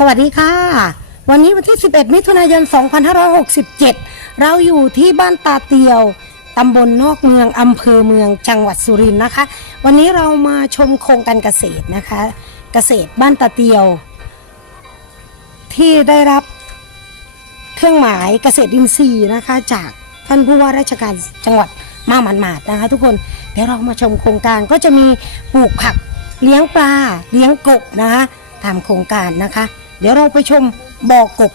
สวัสดีค่ะ วันนี้วันที่ 11 มิถุนายน 2567 เราอยู่ที่บ้านตาเตียวตำบลนอกเมืองอำเภอเมืองจังหวัดสุรินทร์นะคะ วันนี้เรามาชมโครงการเกษตรนะคะ เกษตรบ้านตาเตียว ที่ได้รับเครื่องหมายเกษตรอินทรีย์นะคะ จากท่านผู้ว่าราชการจังหวัดมาหมาดๆนะคะ ทุกคนเดี๋ยวเรามาชมโครงการก็จะมีปลูกผักเลี้ยงปลาเลี้ยงกบนะคะตามโครงการนะคะ เดี๋ยวเราไปชมบ่อกบ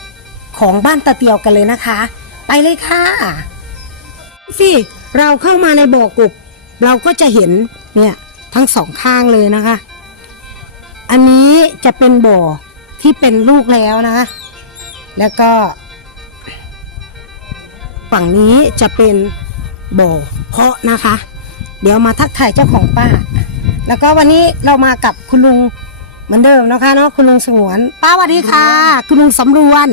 ของบ้านตะเตียวกันเลยนะคะ ไปเลยค่ะ สิเราเข้ามาในบ่อกบ เราก็จะเห็นเนี่ยทั้งสองข้างเลยนะคะ อันนี้จะเป็นบ่อที่เป็นลูกแล้วนะคะ แล้วก็ฝั่งนี้จะเป็นบ่อเพาะนะคะ เดี๋ยวมาทักทายเจ้าของป้า แล้วก็วันนี้เรามากับคุณลุง เหมือนเดิมนะคะเนาะคุณลุงสงวนป้าสวัสดีค่ะ คุณลุงสำรวน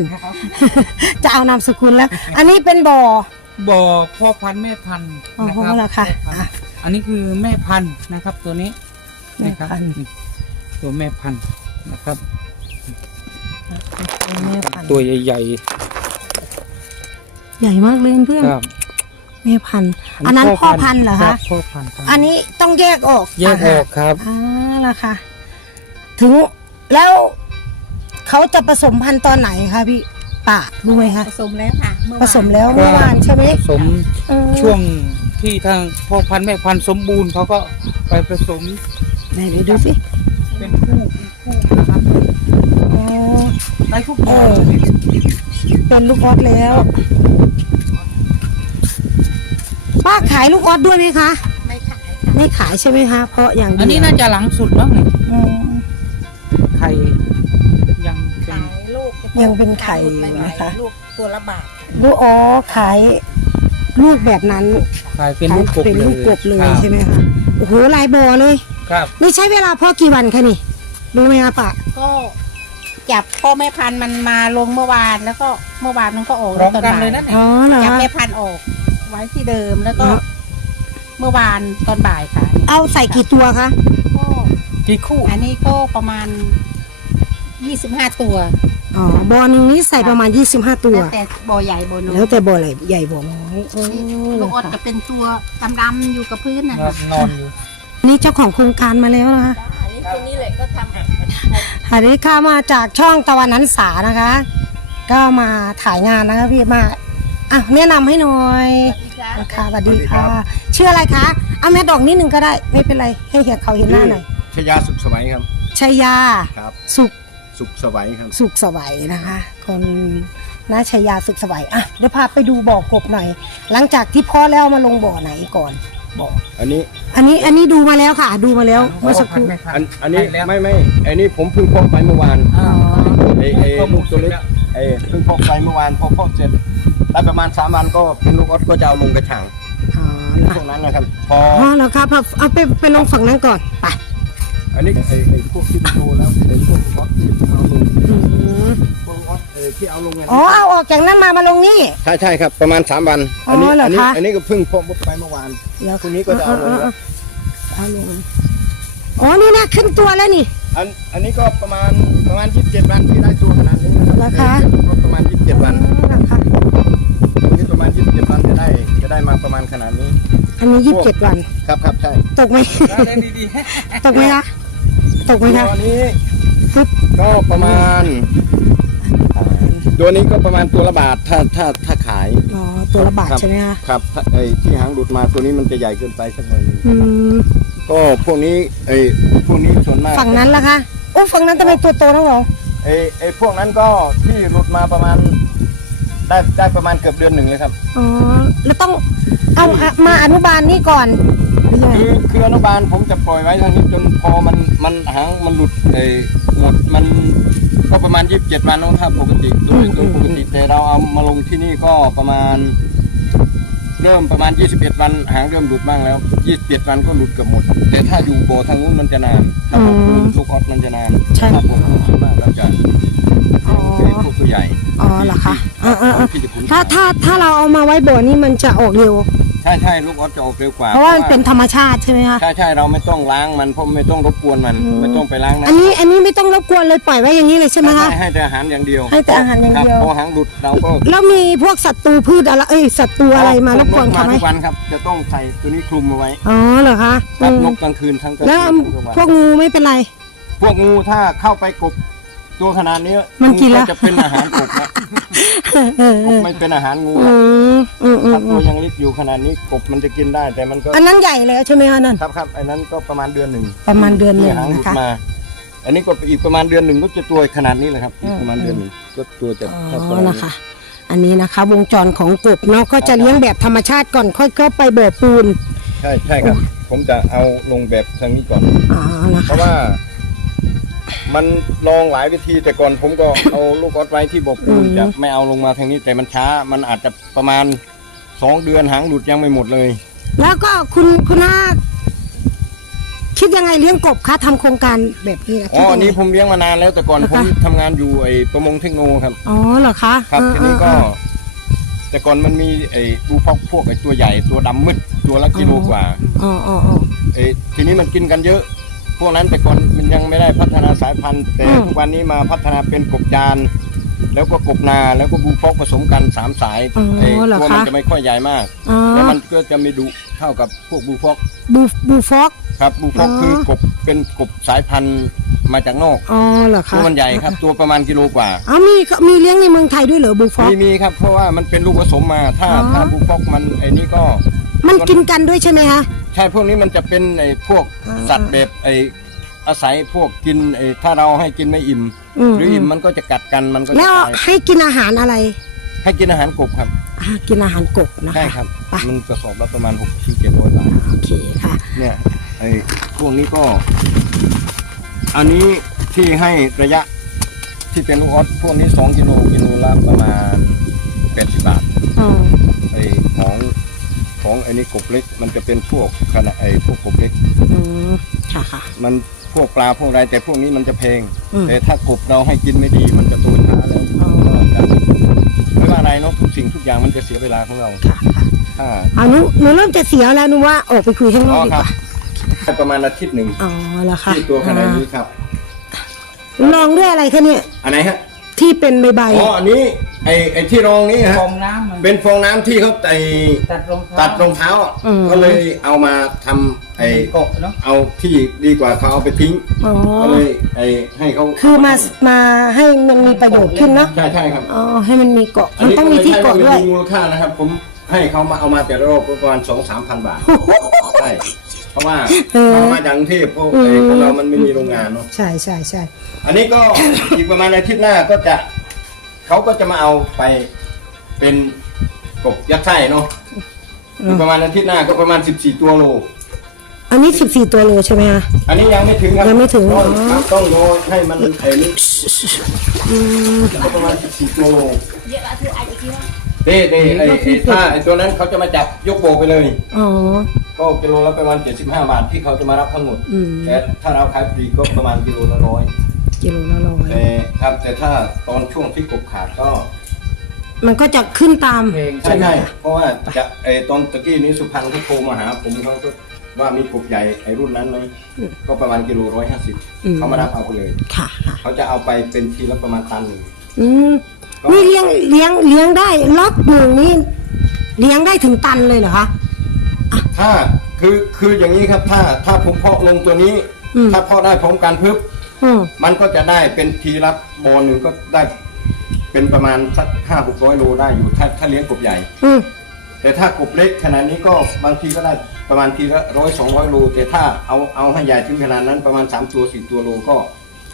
จะเอานามสกุลแล้ว อันนี้เป็นบ่อ บ่อพ่อพันธุ์แม่พันธุ์อ๋อนะครัเหรอคะพ่อพันอะธุ์อันนี้คือแม่พันธุ์นะครับ ตัวนี้นะครับแม่พันธุ์ นี่ตัวแม่พันธุ์นะครับ แม่พันธุ์ตัวใหญ่ใหญ่มากเลยเพื่อนๆครับแม่พันธุ์อันนั้นพ่อพันธุ์เหรอคคะบพ่อพันธุ์ครับอันนี้ต้องแยกออกแยกออกครับ อ่าละค่ะ ถึงแล้วเขาจะผสมพันธุ์ตอนไหนคะพี่ป่ารู้ไหมคะผสมแล้วค่ะเมื่อผวานสมแล้วเมื่อวานใช่ไหมผสมเออช่วงที่ทางพ่อพันธุ์แม่พันธุ์สมบูรณ์เขาก็ไปผสมไหนไปดูสิเป็นคู่เป็นคู่นะครับอ๋อได้ทุกเอตัวอเป็นลูกออสแล้ว ป้าขายลูกออสด้วยไหมคะ ไม่ขายไม่ขายใช่ไหมคะ เพราะอย่างเดียวอันนี้น่าจะหลังสุดบ้างเนี่ยอืม ไข่ยังเป็น ขายลูกยังเป็นไข่ใหม่ๆนะคะ ลูกตัวละบาทลูกอ๋อขายลูกแบบนั้นไข่เป็นลูกกบเป็นเลยลูกกบเลยครับใช่ไหมคะโอ้โหหลายบ่อเลย ครับ นี่ใช้เวลาเพาะกี่วันคะนี่รู้ไหมคะป้าก็จับพ่อแม่พันธุ์มันมาลงเมื่อวานแล้วก็เมื่อวานมันก็ออกพร้แล้อวมตอนกันบ่าเลยยนั่นเนี่ยอ๋อเหรอจับคะ แม่พันธุ์ออก ไว้ที่เดิมแล้วก็ เนอะ เมื่อวานตอนบ่ายค่ะเอาใส่กี่ตัวคะก็กี่คู่ อันนี้ก็ประมาณ ยี่สิบห้าตัวอ๋อบ่อหนึ่งนี้ใส่ประมาณ 25 ตัว แล้วแต่บ่อใหญ่บ่อน้อยแล้วแต่บ่อไหนใหญ่บ่อน้อยโอ้ลูกออดจะเป็นตัวดำๆอยู่กับพื้นนะครัคะบนอนอยู่นี่เจ้าของโครงการมาแล้วนะคะอันนี้ตัวนี้เลยก็ทำสวัสดีค่ะมาจากช่องตะวันหันษานะคะ ก็มาถ่ายงานนะคะพี่มาอะแนะนำให้หน่อยค่ะสวัสดีค่ะชื่ออะไรคะเอาแม่ดอกนิดนึงก็ได้ไม่เป็นไรให้เห็นเขาเห็นหน้าหน่อย ชยาสุขสวัยครับชัยยา ครับ สุข สุขสวัยครับ สุขสวัยนะคะ คนน้าชัยยาสุขสวัยอะเดี๋ยวพาไปดูบ่อกบหน่อย หลังจากที่พ่อแล้วมาลงบ่อไหนก่อนบ่ออันนี้ อันนี้อันนี้ดูมาแล้วค่ะ ดูมาแล้วเมื่อสักครู่อันอันนี้ไปแล้วไม่ไม่อันนี้ผมเพิ่งพกไปเมื่อวานอ๋อไอ้ไอ้ข้อมูลูลกตัวเล็กไอ้เพิ่งพกไปเมื่อวานพอพกเสร็จได้ประมาณสามวันก็เป็นลูกออสก็จะเอาลงกระชังอ๋อเหรอพวกนั้นนะครับพออ๋อเหรอครับเอาเอาไปไปลงฝั่งนั้นก่อนไป อันนี้ไอ้ไอ้พวกที่มันโตแล้วไอ้พวกออสที่เอาลงอืมพวกออสเออที่เอาลงไงอ๋อเอาออกจากนั้นมามาลงนี่ ใช่ใช่ครับ ประมาณสามวันอ๋อนี้เหรอนี้คะ อันนี้ก็เพิ่งพกไปเมื่อวาน เดี๋ยวพรุ่งนี้ก็จะเอาลงแล้ว เอาลงอ๋อนี่นะขึ้นตัวแล้วนี่ อันอันนี้ก็ประมาณประมาณยี่สิบเจ็ดวันที่ได้ตัวขนาดนี้นะครัเหรอคะ ก็ประมาณยี่สิบเจ็ดวันอ๋อเหรอคะตรงนี้ประมาณยี่สิบเจ็ดวันจะได้จะได้มาประมาณขนาดนี้ อันนี้ยี่สิบเจ็ดวัน ครับครับใช่ ตกไหมได้ดีตกไหมคะ ตกไหมตัคะวนี้ครับก็ประมาณ ตัวนี้ก็ประมาณตัวละบาทถ้าถ้าถ้าขายอ๋อตัวละบาทครับใช่ไหมคะครับถ้าไอ้ที่หางหลุดมาตัวนี้มันจะใหญ่เกินไปสักหน่อยหนึ่งอืมก็พวกนี้ไอ้พวกนี้ส่วนมากฝั่งนั้นล่ะคะโอ้ฝั่งนั้นทำไมตัวโตทั้งหรอไอ้ไอ้พวกนั้นก็ที่หลุดมาประมาณ ได้ได้ประมาณเกือบเดือนหนึ่งเลยครับอ๋อแล้วต้องเอาอะมาอนุบาลนี่ก่อนหรือยังไง คือคืออนุบาลผมจะปล่อยไว้ทางนี้จนพอมันมันหางมันหลุดไอ้หลุดมันก็ประมาณ 27 วันเนอะถ้าปกติโดยโดยปกติแต่เราเอามาลงที่นี่ก็ประมาณ เริ่มประมาณ 21 วันหางเริ่มหลุดบ้างแล้ว21วันก็หลุดเกือบหมด แต่ถ้าอยู่โบทางนู้นมันจะนานถ้าผมลูกออสมันจะนานใช่ ถ้าผมส่วนมากเราจะอ๋อ เป็นพวกตัวใหญ่อ๋อเหรอคะเออเออเออที่จะขุนถ้าถ้าถ้าเราเอามาไว้บ่อนี่มันจะออกเร็ว ใช่ใช่ลูกออสจะออกเร็วกว่าเพราะว่ามันเป็นธรรมชาติใช่ไหมคะใช่ใช่เราไม่ต้องล้างมันเพราะไม่ต้องรบกวนมันอืมไม่ต้องไปล้างนะอันนี้อันนี้ไม่ต้องรบกวนเลยปล่อยไว้อย่างนี้เลยใช่ไหมคะให้ให้แต่อาหารอย่างเดียวให้แต่อาหารอย่างเดียวคบพอหางหลุดเราก็แล้วมีพวกศัตรูพืชอะไรเอ้ยศัตรูอะไรมารบกวนเขาไหมทุกวันครับ จะต้องใส่ตัวนี้คลุมเอาไว้อ๋อเหรอคะครับอืมนกกลางคืนทั้งกลางแล้วคืนทั้งกลางวันพวกงูไม่เป็นไร พวกงูถ้าเข้าไปกบ ตัวขนาดนี้มันกินแล้วจะเป็นอาหารกบนะเออเออกบไม่เป็นอาหารงูอืมอืมอืถ้ามอืตัวมยังเล็กอยู่ขนาดนี้กบมันจะกินได้แต่มันก็อันนั้นใหญ่แล้วใช่ไหมคะนั่นครับครับอันนั้นก็ประมาณเดือนหนึ่งประมาณเดือนหนึ่งที่หางหลุนะดคะมาอันนี้ก็อีกประมาณเดือนหนึ่งก็จะตัวขนาดนี้เลยครับอีกประมาณอืมเดือนหนึ่งก็ตัวจะอ๋เท่าอประมาณนะคะอันนี้นะคะวงจรของกบเนาะก็จะเลี้ยงแบบธรรมชาติก่อนค่อยเข้าไปบ่อปูน ใช่ใช่ครับ ผมจะเอาลงแบบทางนี้ก่อนอ๋อนะเพคะราะว่า มันลองหลายวิธีแต่ก่อนผมก็ เอาลูกออสไว้ที่บบปูนจะไม่เอาลงมาทางนี้แต่มันช้า มันอาจจะประมาณสองเดือนหางหลุดยังไม่หมดเลย แล้วก็คุณคุณนาคิดยังไงเลี้ยงกบคะทำโครงการแบบนี้นะอ๋อคิดอัยันงไงนี้ผมเลี้ยงมานานแล้วแต่ก่อนเหรอผคะมทำงานอยู่ไอ้ประมงเทคโนครับอ๋อเหรอคะครับเออทีนี้ก็เออแต่ก่อนมันมีไอ้ดูพวกพวกไอ้ตัวใหญ่ตัวดำมืดตัวละกิโลกว่าอ๋ออ๋ออ๋อไอ้ทีนี้มันกินกันเยอะ พวกนั้นแต่ก่อนมันยังไม่ได้พัฒนาสายพันธุ์ แต่อืม ทุกวันนี้มาพัฒนาเป็นกบยาน แล้วก็กบนาแล้วก็บูฟอกผสมกันสามสายอ๋อไอ้เหรอตัวคะมันจะไม่ค่อยใหญ่มากอ๋อแล้วมันก็จะไม่ดุเท่ากับพวกบูฟอกบูบูฟอก ครับบูฟอกอ๋อ คือกบเป็นกบสายพันธุ์มาจากนอกอ๋อเหรอตัคะวมันใหญ่ครับ ตัวประมาณกิโลกว่า อ๋อมีมีเลี้ยงในเมืองไทยด้วยเหรอบูฟอก มีมีครับเพราะว่ามันเป็นลูกผสมมา ถ้าอ๋อ ถ้าบูฟอกมันไอ้นี่ก็มันกินกันด้วยใช่ไหมคะ ใช่พวกนี้มันจะเป็นไอ้พวกอ่าสัตว์แบบไอ้อาศัยพวกกินไอ้ถ้าเราให้กินไม่อิ่ม อืม หรืออิ่มมันก็จะกัดกันมันก็จะแล้วตายให้กินอาหารอะไรให้กินอาหารกบครับ อ่ากินอาหารกบนะคะใช่ครับ ไป มันกระสอบละประมาณ6กถึงเจ็ดร้อยบาท โอเคค่ะ เนี่ยไอ้พวกนี้ก็ อันนี้ที่ให้ระยะที่เป็นลูกออสพวกนี้สองกิโลกิโลละประมาณแปดสิบบาท อ๋อ ไอ้ของ ของไอ้นี่กบเล็ก มันจะเป็นพวกขนาดไอ้พวกกบเล็ก อืมค่ะค่ะ มันพวกปลาพวกอะไรแต่พวกนี้มันจะแพงอืม แต่ถ้ากบเราให้กินไม่ดี มันจะโตช้าแล้วอ๋อจะไม่ว่าอะไรเนาะทุกสิ่งทุกอย่างมันจะเสียเวลาของเราค่ะค่ะถ้าอ่าหนูหนูเริ่มจะเสียแล้วหนูว่าออกไปคุยข้างนอ๋ออกดีคกรับว่าประมาณอาทิตย์หนึ่งอ๋อเหรอคะที่ตัวขนาดนี้ครับอ่าลองด้วยอะไรคะเนี่ย อันไหนฮะ ที่เป็นใบใบอ๋อ อันนี้ ไอ้ไอ้ที่รองนี้ฮะฟองน้ำมันเป็นฟองน้ำที่เขาไอ้ตัดรองเท้าตัดรองเท้าอะก็เลยเอามาทำไอ้กบเนาะเอาที่ดีกว่าเขาเอาไปทิ้งอ๋อ ก็เลยไอ้ให้เขาคือมามาให้มันมีประโยชน์ขึ้นเนาะ ใช่ใช่ครับอ๋อ ให้มันมีเกาะอันมันนี้ต้ก็องมีไม่ที่ใช่ว่าเกาะมันด้วยมีมูลค่านะครับ ผมให้เขามาเอามาแต่ละรอบประมาณสองสามพันบาทใช่เพราะว่าเออเรามาจากกรุงเทพพวกอืมไอ้พวกเรามันไม่มีโรงงานเนาะ ใช่ใช่ใช่อันนี้ก็ อีกประมาณอาทิตย์หน้าก็จะ เขาก็จะมาเอาไปเป็นกบยัดไส้เนาะอีกประมาณอาทิตย์หน้าก็ประมาณ 14 ตัวโล อันนี้สิบสี่ตัวโลใช่ไหมคะอันนี้ยังไม่ถึงครับยังไม่ถึงต้องอ๋อครับต้องรอให้มันไอ้นี่อืมก็ประมาณ 14 ตัวโลเด้เด้ไอ้ไอ้ถ้าไอ้ตัวนั้นเขาจะมาจับยกโบกไปเลยอ๋อก็กิโลละประมาณ 75 บาทที่เขาจะมารับทั้งหมดอืมแต่ถ้าเราขายปลีกก็ประมาณกิโลละร้อยกิโลละร้อยแต่ ครับ แต่ถ้าตอนช่วงที่กบขาดก็มันก็จะขึ้นตาม เพลงใช่ใช่เพราะว่าจะไอตอนตะกี้นี้สุพรรณเขาโทรมาหา ผมเขาก็ว่ามีกบใหญ่ไอรุ่นนั้นไหมก็ประมาณกิโลร้อยห้าสิบอืม เขามารับเอาไปเลย ค่ะค่ะ เขาจะเอาไปเป็นทีละประมาณตันหนึ่ง อืมนี่เลี้ยงเลี้ยงเลี้ยงได้ล็อกหนึ่งนี่เลี้ยงได้ถึงตันเลยเหรอคะ ถ้าคือคืออย่างนี้ครับ ถ้าถ้าผมเพาะลงตัวนี้ อืม ถ้าเพาะได้พร้อมกันพึบ อืมมันก็จะได้เป็นทีละโบอหนึ่งก็ได้เป็นประมาณสักห้าหกร้อยโลได้อยู่ถ้าถ้าเลี้ยงกบใหญ่ อืมแต่ถ้ากบเล็กขนาดนี้ก็บางทีก็ได้ประมาณทีละร้อยสองร้อยโลแต่ถ้าเอาเอาให้ใหญ่ถึงขนาดนั้นประมาณสามตัวสี่ตัวโลก็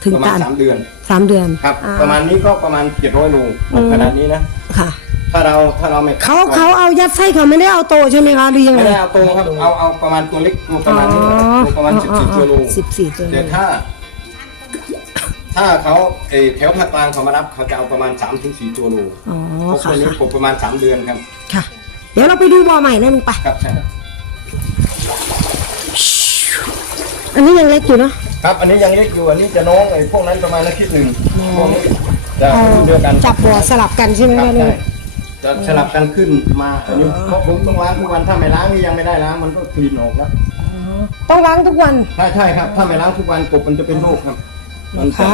ถึงประมาณตันสามเดือนสามเดือนครับ อ่ประมาณนี้ก็ประมาณเจ็ดร้อยโลอืมขนาดนี้นะค่ะ ถ้าเราถ้าเราไม่เขาเขาเอายัดไส้เขาไม่ได้เอาโตใช่ไหมคะหรือยังไง ไม่ได้เอาตัวครับเอาเอาประมาณตัวเล็กตัวประมาณนี้ตัวประมาณสิบสี่ตัวโลสิบสี่ตัวโล แต่ถ้า ถ้าเขาเออแถวภาคกลางเขามารับเขาจะเอาประมาณสามถึงสี่ตัวโลอ๋อเพราะค่ะตัวนี้ค่ะกบประมาณสามเดือนครับค่ะ เดี๋ยวเราไปดูบ่อใหม่นั่นไป ครับใช่ครับอันนี้ยังเล็กอยู่เนาะ ครับอันนี้ยังเล็กอยู่อันนี้จะน้องไอ้พวกนั้นประมาณอาทิตย์หนึ่งอ๋อพวกนี้จะเอารุ่นเดียวกันจับบ่อสลับกันใช่ไหมครับแม่ลูใช่กจจะสลับกันขึ้นมาอันนี้เพราะผมต้องล้างทุกวันถ้าไม่ล้างนี่ยังไม่ได้ล้างมันก็คลีนออกแล้วต้องล้างทุกวัน ใช่ใช่ครับถ้าไม่ล้างทุกวันกบมันจะเป็นโรคครับ มันนะคะจะ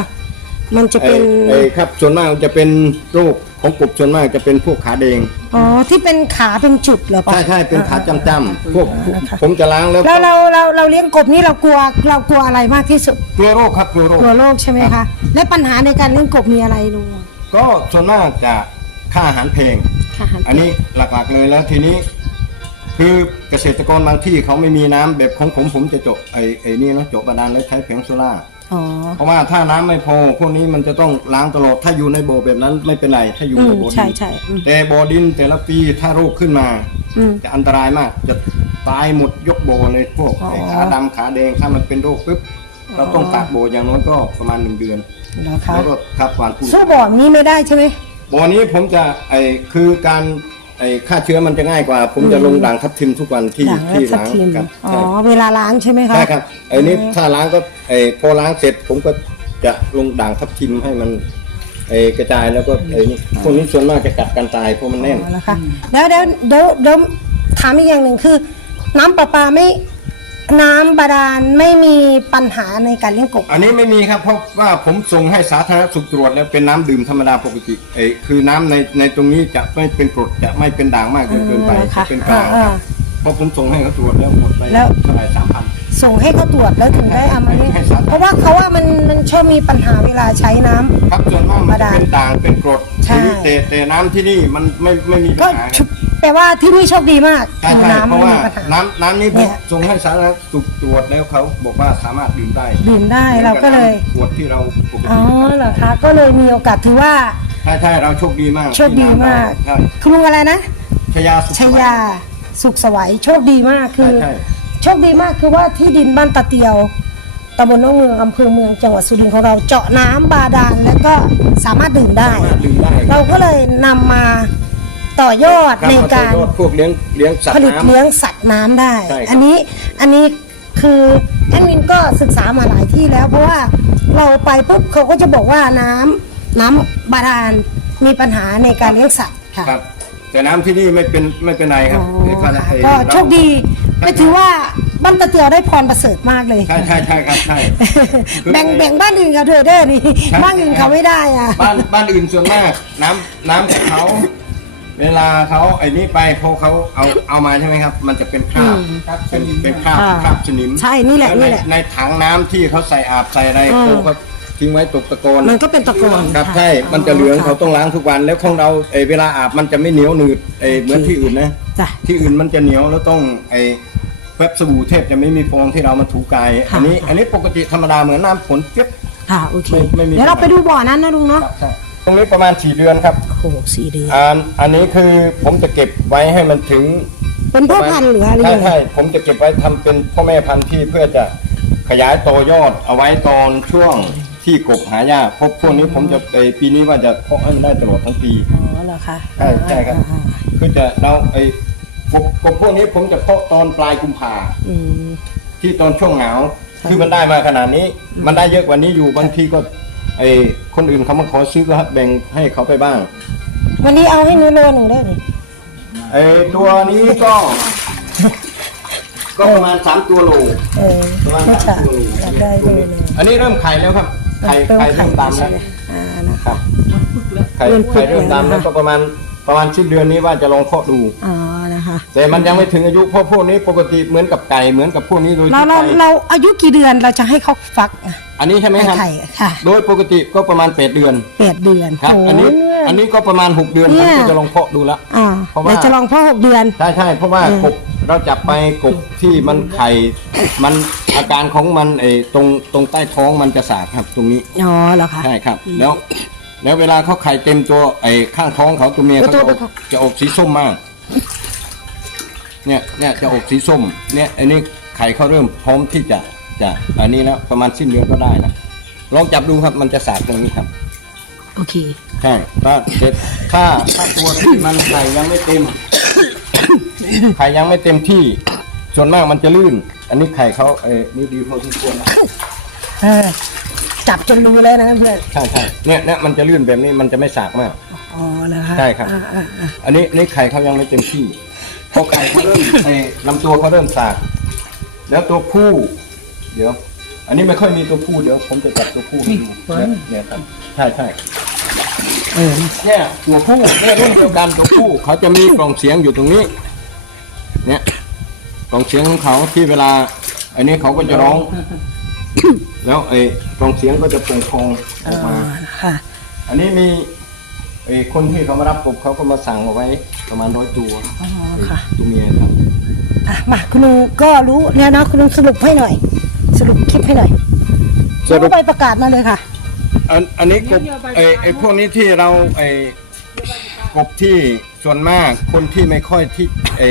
มันจะเป็น ไอ้ไอ้ครับส่วนมากจะเป็นโรคของกบส่วนมากจะเป็นพวกขาแดงอ๋อ ที่เป็นขาเป็นจุดเหรอปะใช่ใช่เป็นขาจำจำๆพวกผมจะล้างแล้วแล้วเราเราเราเลี้ยงกบนี่เรากลัวเรากลัวอะไรมากที่สุด กลัวโรคครับกลัวโรค กลัวโรคใช่ไหมคะและปัญหาในการเลี้ยงกบมีอะไรลุงก็ส่วนมากจะค่าอาหารแพง ค่ะอันนี้หลักๆเลยแล้วทีนี้ คือเกษตรกรบางที่เขาไม่มีน้ำแบบของผมผมจะเจาะไอ้ไอ้นี่นะเจาะบาดาลแล้วใช้แผงโซล่าร์ อ๋อ เพราะว่าถ้าน้ำไม่พอพวกนี้มันจะต้องล้างตลอดถ้าอยู่ในโบแบบนั้นไม่เป็นไรถ้าอยู่อืในมโบดิใช่นใช่อืม แต่โบดินแต่ละปีถ้าโรคขึ้นมา อืม จะอันตรายมาก จะตายหมดยกโบเลยพวกอ๋อไอ้ขาดำขาแดงถ้ามันเป็นโรคปุ๊บเราต้องตัดโบอย่างน้อยก็ประมาณหนึ่งเดือน นะคะแล้วก็ทับควานปูสู้บ่อนี้ไม่ได้ใช่ไหม บ่อนี้ผมจะไอ้คือการ ไอ้ฆ่าเชื้อมันจะง่ายกว่า ผมจะลงด่างทับทิมทุกวันที่ด่างและที่ทับล้างทิมครับอ๋อ ใช่เวลาล้างใช่ไหมคะ ใช่ครับไอ้นี้ถ้าล้างก็ไอ้พอล้างเสร็จ ผมก็จะลงด่างทับทิมให้มันไอ้กระจายแล้วก็ไอ้นี่พวกนี้ส่วนมากจะกัดกันตายเพราะมันแน่นอ๋อนะคะแล้วเดี๋ยวเดี๋ยวเดี๋ยวถามอีกอย่างหนึ่งคือ น้ำประปาไม่ น้ำบาดาลไม่มีปัญหาในการเลี้ยงกบ อันนี้ไม่มีครับเพราะว่าผมส่งให้สาธารณสุขตรวจแล้วเป็นน้ำดื่มธรรมดาปกติไอ้คือน้ำในในตรงนี้จะไม่เป็นกรดจะไม่เป็นด่างมากจนเกินไปอืมค่ะจะเป็นกลางอ่าครับเพราะผมส่งให้เขาตรวจแล้วหมดไปแล้ว เท่าไหร่สามพัน ส่งให้เขาตรวจแล้วถึงได้เอามาเลี้ยงให้สาธารณเพราะว่าเขาว่ามันมันชอบมีปัญหาเวลาใช้น้ำ ครับส่วนมากมันจะเป็นด่างเป็นกรดใช่ ทีนี้แต่แต่น้ำที่นี่มันไม่ไม่มีก็ปัญหาครับ แปลว่าที่นี่โชคดีมากใช่ใช่น้ำเพไม่ราะว่ามีปัญหา น้ำน้ำนี้ผเนี่มยส่งให้สาธารณสุขตรวจแล้วเขาบอกว่าสามารถดื่มได้ดื่มได้เราก็เลย ขวดที่เราปกอ๋อติเหรอคะก็เลยมีโอกาสถือว่า ใช่ใช่เราโชคดีมากโชคดีมากใช่คุณลุงอะไรนะชยาสุขชยาสุขสวัยโชคดีมากคืใช่อใช่ โชคดีมากคือว่าที่ดินบ้านตาเตียวตำบลหนองเมืองอำเภอเมืองจังหวัดสุรินทร์ของเราเจาะน้ำบาดาลและก็สามารถดื่มได้ สามารถดื่มได้ เราก็เลยนำมา ต่อยอดครับในการเอไปยอดพวกเลี้ยงเลี้ยงสัตผว์ลิตน้ำ เลี้ยงสัตว์น้ำได้ ใช่ครับ อันนี้อันนี้คือแอดมินก็ศึกษามาหลายที่แล้ว เพราะว่าเราไปปุ๊บเขาก็จะบอกว่าน้ำน้ำบาดาลมีปัญหาในการเลี้ยงสัตว์ค่ะครับ แต่น้ำที่นี่ไม่เป็นไม่เป็นไรครับอ๋อไอ้ข้าไอ้ก็เราโชคดีไม่ถือว่าบ้านตะเตียวได้พรประเสริฐมากเลย ใช่ใช่ใช่ครับใช่ แบ่งแบ่งบ้านอื่นกับเธอเด้อนี่ใช่บ้านอื่นเขาไม่ได้อะ บ้านบ้านอื่นส่วนมากน้ำน้ำของเขา เวลาเขาไอ้นี่ไปพอเขาเอาเอามาใช่ไหมครับ มันจะเป็นคราบอืมครับเป็นเป็นคราบอ่าคราบสนิมใช่นี่แหละวนี่แหละในถังน้ำที่เขาใส่อาบใส่อะไรอืมเขาก็ทิ้งไว้ตกตะกอนมันก็เป็นตะกอนครับะใช่มันจะเหลืองค่ะเขาต้องล้างทุกวันแล้วของเราไอ้เวลาอาบมันจะไม่เหนียวหนืดไอ้เหมือนที่อื่นนะ จ้ะ ที่อื่นมันจะเหนียวแล้วต้องไอ้แฟบสบู่เทพจะไม่มีฟองที่เรามาถูกาย ค่ะ อันนี้ อันนี้ปกติธรรมดาเหมือนน้ำฝนเก็บ ค่ะโอเคไม่ไม่มี เดี๋ยวเราไปดูบ่อนั้นนะลุงเนาะ ครับใช่ ตรงนี้ประมาณสี่เดือนครับโอ้โหสี่เดือนอันอันนี้คือผมจะเก็บไว้ให้มันถึงเป็นพ่อพันธุ์หรืออะไรใช่ยังไงใช่ผมจะเก็บไว้ทำเป็นพ่อแม่พันธุ์ที่เพื่อจะขยายโตวยอดเอาไว้ตอนช่วงที่กบหายากเพราะพวกนี้ผมจะไอปีนี้ว่าจะเพาะให้มันได้ตลอดทั้งปีอ๋อเหรอคะใช่ใช่ครับอ่าคือจะเราไอ้กบกบพวกนี้ผมจะเพาะตอนปลายกุมภาอืมที่ตอนช่วงหนาวครับคือมันได้มาขนาดนี้ มันได้เยอะกว่านี้อยู่บางทีก็ ไอ้คนอื่นเขามาขอซื้อก็แบ่งให้เขาไปบ้าง วันนี้เอาให้นุ้ยโลหนึ่งได้ไหมไอ้ตัวนี้ก็ ก็ประมาณสามตัวโลเออประมาณไม่สามค่ะตัวโลอยากได้โลหนึ่งอันนี้เริ่มไข่แล้วครับไข่ไข่เริ่มตามแล้ว อ่านะคคะรับไข่เริ่มไข่เริ่มตามแล้แล้ววก็ประมาณประมาณสิ้นเดือนนี้ว่าจะลองเคาะดู อ๋อ นะคะแต่มันยังไม่ถึงอายุเพราะพวกนี้ปกติเหมือนกับไก่เหมือนกับพวกนี้โดยเราที่เราไก่เราอายุกี่เดือนเราจะให้เขาฟักอะอันนี้ใช่ไหมครับ ไข่ค่ะโดยปกติก็ประมาณแปดเดือนแปดเดือนครับ โอันนี้เนี่ยอันนี้ก็ประมาณหกเดือนเนี่ผมยก็จะลองเคาะดูแล้วอ่าเพราะว่า เดี๋ยวจะลองพ่อหกเดือน ใช่ใช่เพราะว่าอืมกบเราจับไปกบที่มันไข่มันอาการของมันไอ้ตรงตรงใต้ท้องมันจะสากครับตรงนี้ อ๋อเหรอคะ ใช่ครับ แล้ว แล้วเวลาเขาไข่เต็มตัวไอ้ข้างท้องเขาตัวเมียเออเขาตัวจะออกจะออกสีส้มมาก เนี่ยเนี่ยจะออกสีส้มเนี่ยอันนี้ไข่เขาเริ่มพร้อมที่จะจะอันนี้แล้วประมาณสิ้นเดือนก็ได้นะลองจับดูครับมันจะสากตรงนี้ครับโอเคใช่ถ้าเด็ดถ้าถ้าตัวที่มันไข่ยังไม่เต็มไข่ยังไม่เต็มที่ส่วนมากมันจะลื่น อันนี้ไข่เขาเอ้นี่ดีพอที่ควรนะเออจับจนรู้แล้วนะเพื่อนใช่ใช่เนี่ยเนี่ยมันจะลื่นแบบนี้มันจะไม่สากมากโอ๋อเหรอคะใช่ครับอ่าอ่าอ่าอันนี้นี่ไข่เขายังไม่เต็มที่ พอไข่เขาเริ่มไอ้ลำตัวเขาเริ่มสากแล้วตัวผู้ เดี๋ยว อันนี้ไม่ค่อยมีตัวผู้เดี๋ยว ผมจะจับตัวผู้ให้ดูเนี่ยเนี่ยครับใช่ใช่เออเนี่ยตัวผู้เนี่ยรุ่นเดียวกันตัวผู้เขาจะมีกล่องเสียงอยู่ตรงนี้ เนี่ยกล่องเสียงของเขาที่เวลา อันนี้เขาก็จะร้อง แล้วไอ้กล่องเสียงก็จะโป่งพองออกมาค่ะ อันนี้มีไอ้คนที่เขามารับกบเขาก็มาสั่งเอาไว้ ประมาณร้อยตัวอ๋อค่ะ ตัวเมียครับอะมาคุณลุงก็รู้เนี่ยนะคุณลุงสรุปให้หน่อย สรุปคลิปให้หน่อยสรุปไปประกาศมาเลยค่ะ อันอันนี้กบไอ้ไอ้พวกนี้ที่เราไอ้กบที่ส่วนมากคนที่ไม่ค่อยที่ไอ้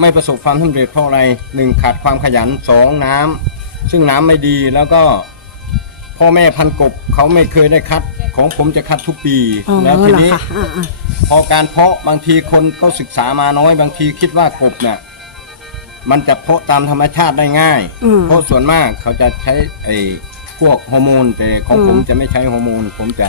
ไม่ประสบความสำเร็จเพราะอะไรหนึ่งขาดความขยันสองน้ำซึ่งน้ำไม่ดีแล้วก็ พ่อแม่พันธุ์กบเขาไม่เคยได้คัด ของผมจะคัดทุกปี อ๋อแล้วทีเหรอนี้คะอ่าอ่า พอการเพาะบางทีคนก็ศึกษามาน้อยบางทีคิดว่ากบเนี่ย มันจะเพาะตามธรรมชาติได้ง่าย อืม เพราะส่วนมากเขาจะใช้ไอ้พวกฮอร์โมน แต่ของอืม ผมจะไม่ใช้ฮอร์โมน ผมจะ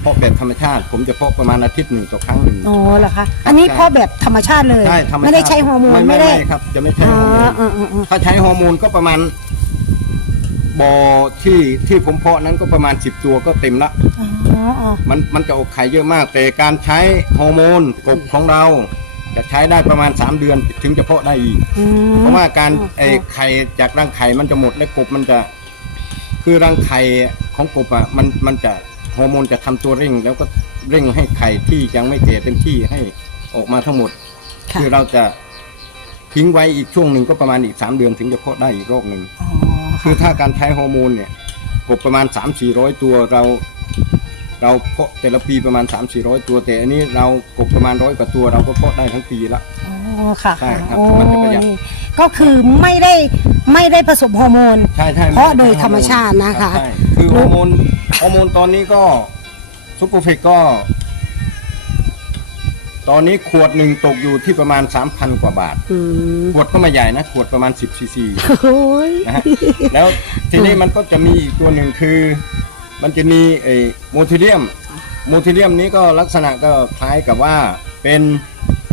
เพาะแบบธรรมชาติ ผมจะเพาะประมาณอาทิตย์หนึ่งต่อครั้งหนึ่ง อ๋อเหรอคะ อันนี้ใช่เพราะแบบธรรมชาติเลย ใช่ธรรมชาติไม่ได้ใช้ฮอร์โมน ไม่ไม่ไม่ได้ไม่ครับ จะไม่ใช้อ๋อฮอร์โมนอ๋ออ๋ออ๋อถ้าใช้ฮอร์โมนก็ประมาณบ่อที่ที่ผมเพาะนั้นก็ประมาณ 10 ตัวก็เต็มละ อ๋อ อ๋อมันมันจะออกไข่เยอะมาก แต่การใช้ฮอร์โมนกบของเรา จะใช้ได้ประมาณ 3 เดือนถึงจะเพาะได้อีก อืม เพราะว่าการอ๋อ ไอ้ไข่จากรังไข่มันจะหมดและกบมันจะ คือรังไข่ของกบอะมันมันจะฮอร์โมนจะทำตัวเร่ง แล้วก็เร่งให้ไข่ที่ยังไม่แก่เต็มที่ให้ออกมาทั้งหมด ค่ะคือเราจะทิ้งไว้อีกช่วงหนึ่งก็ประมาณอีกสามเดือนถึงจะเพาะได้อีกรอบหนึ่ง อ๋อคือถ้าการใช้ฮอร์โมนเนี่ยกบประมาณสามสี่ร้อยตัวเรา เราเพาะแต่ละปีประมาณสามสี่ร้อยตัวแต่อันนี้เรากบประมาณร้อยกว่าตัวเราก็เพาะได้ทั้งปีละ อ๋อค่ะใช่ครับโอ้มันจะประหยัด นี่ก็คือไม่ได้ไม่ได้ผสมฮอร์โมน ใช่ใช่เพราะโดยธรรมชาตินะคะใช่คือฮอร์โมนฮอร์โมนตอนนี้ก็ซุปเปอร์เฟกก็ ตอนนี้ขวดหนึ่งตกอยู่ที่ประมาณ 3,000 กว่าบาท อืมขวดก็ไม่ใหญ่นะ ขวดประมาณ 10ซีซี โอ้ย นะฮะแล้วทีนี้มันก็จะมีอีกตัวหนึ่งคือ มันจะมีไอ้โมทิเลียมโมทิเลียมนี้ก็ลักษณะก็คล้ายกับว่าเป็น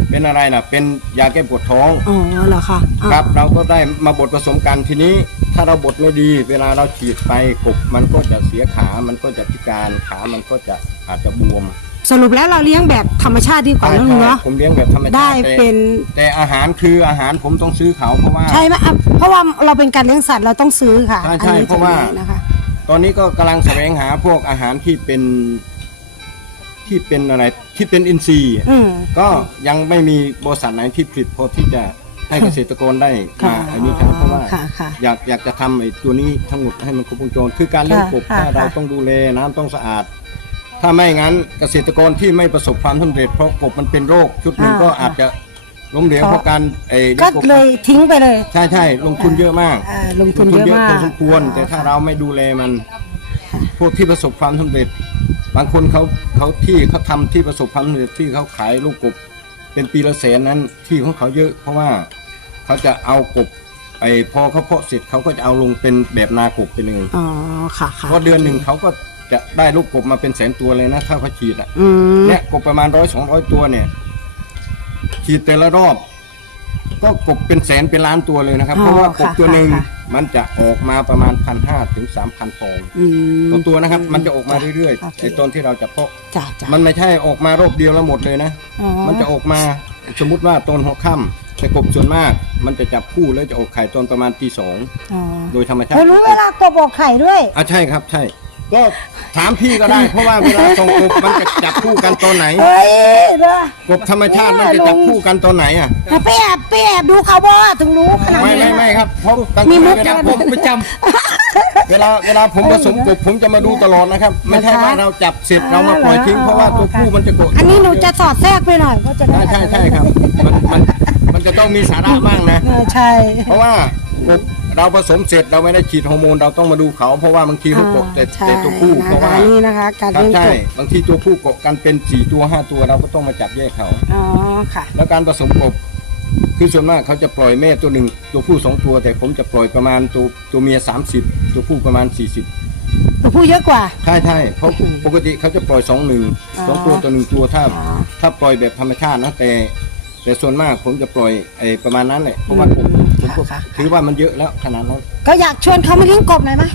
เป็นอะไรนะเป็นยาแก้ปวดท้องอ๋อเหรอคะอะครับ เราก็ได้มาบดผสมกันทีนี้ ถ้าเราบดไม่ดี เวลาเราฉีดไปกบมันก็จะเสียขา มันก็จะพิการขามันก็จะอาจจะบวมสรุปแล้วเราเลี้ยงแบบธรรมชาติดีกว่าแล้วลุงเนาะผมเลี้ยงแบบธรรมชาติได้แต่เป็นแต่อาหารคืออาหารผมต้องซื้อเขาเพราะว่า ใช่ไหมอะเพราะว่าเราเป็นการเลี้ยงสัตว์เราต้องซื้อค่ะใช่ใช่อันนี้เพราะว่าจนะคะ ตอนนี้ก็กำลังแสวงหาพวกอาหารที่เป็นที่เป็นอะไรที่เป็นอินทรีย์อืม ก็ยังไม่มีบริษัทไหนที่ผลิตพอที่จะให้เกษตรกรได้ค่ะมาอันนี้ครับเพราะว่าค่ะค่ะอยากอยากจะทำไอ้ตัวนี้ทั้งหมดให้มันครบวงจรคือการเลี้ยงกบค่ะถ้าเราค่ะ ต้องดูแลน้ำต้องสะอาด ถ้าไม่งั้นเกษตรกรที่ไม่ประสบความสำเร็จเพราะกบมันเป็นโรคชุดหนึ่งอ่าก็อาจจะ ล้มเหลวเพเพราะราะการไอ้ก็ลี้งบเลยทิ้งไปเลย ใช่ใช่ลงทุนเยอะมากอ่าลงทุนเยอะมากพอสมควร แต่ถ้าเราไม่ดูแลมัน พวกที่ประสบความสำเร็จ บางคนเขาเขาที่เขาทำที่ประสบความสำเร็จที่เขาขายลูกกบ เป็นปีละแสนนั้นที่ของเขาเยอะ เพราะว่าเขาจะเอากบไอ้พอเขาเพาะเสร็จเขาก็จะเอาลงเป็นแบบนากบไปเลยอ๋อค่ะค่ะเพราะเดือนหนึ่งเขาก็จะได้ลูกกบมาเป็นแสนตัวเลยนะถ้าเขาฉีดอะอืมเนี่ยกบประมาณร้อยสองร้อยตัวเนี่ย ฉีดแต่ละรอบ ก็กบเป็นแสนเป็นล้านตัวเลยนะครับ อ๋อเพราะว่ากบค่ะตัวหนึ่งค่ะ มันจะออกมาประมาณพันห้าถึงสามพันฟองอืม ต่อตัวนะครับ มันจะออกมาเรื่อยโอๆเคไอ้ตอนที่เราจะเพาะ จ้ะจ้ะมันไม่ใช่ออกมารอบเดียวแล้วหมดเลยนะ อ๋อ มันจะออกมาสมมุติว่าตอนหัวค่ำแต่กบส่วนมาก มันจะจับคู่แล้วจะออกไข่ตอนประมาณตีสองอ๋อโดยธรรมชาติเรารู้เวลากบออกไข่ด้วย อะใช่ครับใช่ ก็ถามพี่ก็ได้ เพราะว่าเวลาส่งกบมันจะจับคู่กันตอนไหน เฮ้ยเด้อ กบธรรมชาติมันจะจับคู่กันตอนไหนอะไปแอบไปแอบดูเขาบ่ถึงรู้ขนาดไม่นี้ ไม่ไม่ครับเพราะตั้งมีมุก เวลาด้วยผมประจำเวลาเวลาผมผสมกบผมจะมาดูตลอดนะครับไม่ใช่ว่าเราจับเสร็จเรามาปล่อยทิ้งเพราะว่าตัวผู้มันจะกดอันนี้หนูจะสอดแทรกไปหน่อยว่าจะได้ใช่ใช่ใช่ครับมันมันมันจะต้องมีสาระบ้างนะ เออใช่ เพราะว่ากบ เราผสมเสร็จเราไม่ได้ฉีดฮอร์โมนเราต้องมาดูเขา เพราะว่าบางทีเขากดแต่ใช่แต่ตัวผู้นะเพราะคะว่า นี่นะคะ การครับเลี้ยงใช่กบบางทีตัวผู้กบกันเป็นสี่ตัวห้าตัวเราก็ต้องมาจับแยกเขา อ๋อ ค่ะ แล้วการผสมกบ คือส่วนมากเขาจะปล่อยแม่ตัวหนึ่งตัวผู้สองตัว แต่ผมจะปล่อยประมาณตัวตัวเมียสามสิบตัวผู้ประมาณสี่สิบตัวผู้เยอะกว่า ใช่ใช่เพราะปกติเขาจะปล่อยสองหนึ่งอ๋อสองตัวต่อหนึ่งตัวถ้าอ๋อ ถ้าปล่อยแบบธรรมชาตินะแต่ แต่ส่วนมากผมจะปล่อยไอ้ประมาณนั้นแหละเพราะว่าผมผม ก็ค่ะถือว่ามันเยอะแล้วขนาดนั้นก็อยากชวนเขามาเลี้ยงกบหน่อยไหม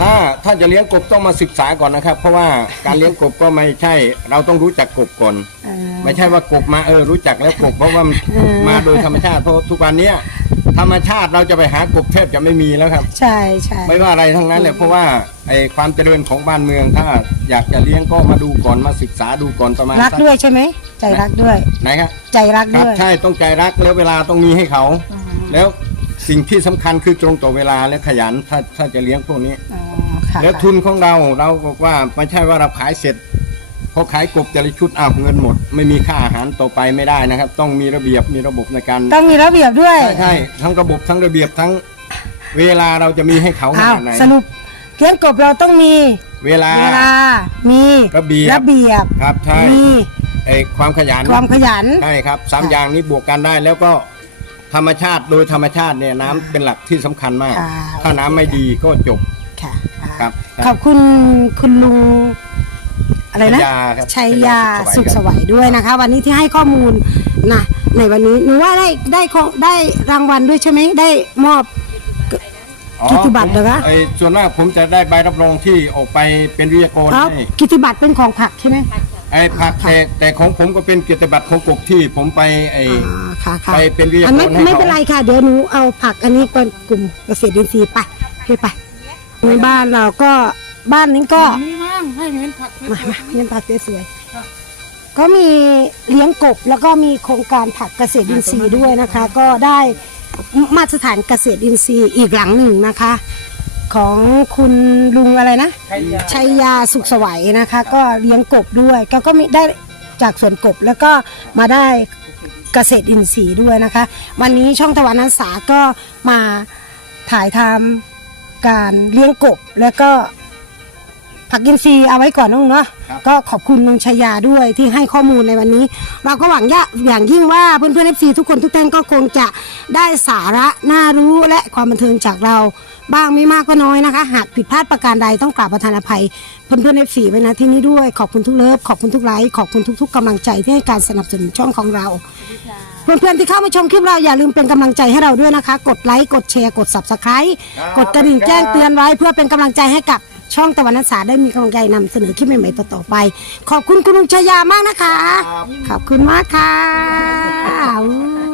ถ้าถ้าจะเลี้ยงกบต้องมาศึกษาก่อนนะครับ เพราะว่าการเลี้ยงกบก็ไม่ใช่ เราต้องรู้จักกบก่อนเออไม่ใช่ว่ากบมาเออรู้จักแล้วกบเพราะว่ามันเออมาโดยธรรมชาติเพราะทุกวันเนี้ยธรรมชาติเราจะไปหากบแทบจะไม่มีแล้วครับ ใช่ใช่ไม่ว่าอะไรทั้งนั้นเลยเพราะว่าไอ้ความเจริญของบ้านเมืองถ้าอยากจะเลี้ยงก็มาดูก่อนมาศึกษาดูก่อนประมาณรักสัด้วยใช่ไหมใจรักด้วยไหนครับใจรักครับด้วยใช่ต้องใจรักแล้วเวลาต้องมีให้เขาอ๋อ แล้วสิ่งที่สำคัญคือตรงต่อเวลาและขยันถ้าถ้าจะเลี้ยงพวกนี้ อ๋อค่ะแล้วทุนของเราเราบอกว่าไม่ใช่ว่าเราขายเสร็จพอขายกบแต่ละชุดอ้าวเงินหมด ไม่มีค่าอาหารต่อไปไม่ได้นะครับ ต้องมีระเบียบมีระบบในการต้องมีระเบียบด้วย ใช่ใช่ทั้งระบบทั้งระเบียบทั้งเวลาเราจะมีให้เขาขอ้าวนาดไหน สรุปเลี้ยงกบเราต้องมี เวลา เวลา มีระเบียบ ระเบียบ ครับใช่มีไอ้ความขยันความขยัน ใช่ครับสามค่ะอย่างนี้บวกกันได้แล้วก็ ธรรมชาติโดยธรรมชาติเนี่ยน้ำเป็นหลักที่สำคัญมากค่ะถ้าน้ำไม่ดีก็จบ ค่ะอ่าครับขอบคุณคุณลุงอะไรนะชัยยาครับชัยยาชัสุยขยาสุสขสวัวัยยด้วยนะคะ วันนี้ที่ให้ข้อมูลนะในวันนี้หนูว่าได้ได้ของได้รางวัลด้วยใช่ไหมได้มอบ อ๋อกิตติบัตรเหรอคะไอ้ส่วนมากผมจะได้ใบรับรองที่ออกไปเป็นวิทยากรครับให้กิตติบัตรเป็นของผักใช่ไหม ไอ้ผักแต่แต่ของผมก็เป็นเกียรติบัตรของกบที่ผมไปไอ้ อ่าค่ะค่ะไปเป็นวิทยากรอันไม่ให้เขา ไม่เป็นไรค่ะ เดี๋ยวหนูเอาผักอันนี้ก่อนกลุ่มเกษตรอินทรีย์ไปไปไปในบ้านเราก็บ้านนี้ก็มีมั่งให้เห็นผักสวมายมาเลี้ยงผักสวยๆก็มีเลี้ยงกบแล้วก็มีโครงการผักเกษตรอินทรีย์ด้วยนะคะ ก็ได้มาตรฐานเกษตรอินทรีย์อีกหลังหนึ่งนะคะ ของคุณลุงอะไรนะชัยยาสุขสวัยนะคะ ก็เลี้ยงกบด้วยก็ก็มีได้จากสวนกบแล้วก็มาได้เกษตรอินทรีย์ด้วยนะคะ วันนี้ช่องตะวันนัสาก็มาถ่ายทำการเลี้ยงกบแล้วก็ ผักอินทรีย์เอาไว้ก่อนน้องเนาะครับ ก็ขอบคุณลุงชายาด้วยที่ให้ข้อมูลในวันนี้ เราก็หวังยะอย่างยิ่งว่าเพื่อนเพื่อนเอฟซีทุกคนทุกท่านก็คงจะได้สาระน่ารู้และความบันเทิงจากเราบ้างไม่มากก็น้อยนะคะ หากผิดพลาดประการใดต้องกราบประทานอภัยเพื่อนเพื่อนเอฟซีไว้นะที่นี้ด้วยขอบคุณทุกเลิฟขอบคุณทุกไลค์ขอบคุณทุก ๆกำลังใจที่ให้การสนับสนุนช่องของเรา เพื่อนๆที่เข้ามาชมคลิปเราอย่าลืมเป็นกำลังใจให้เราด้วยนะคะ กดไลค์ กดแชร์ กด subscribe ครับกดกระดิ่งครับแจ้งเตือนไว้เพื่อเป็นกำลังใจให้กับ ช่องตะวันนัสสาได้มีกำลังใจนำเสนอคลิปใหม่ๆต่อๆไป ขอบคุณคุณลุงชายามากนะคะ ขอบคุณมากค่ะ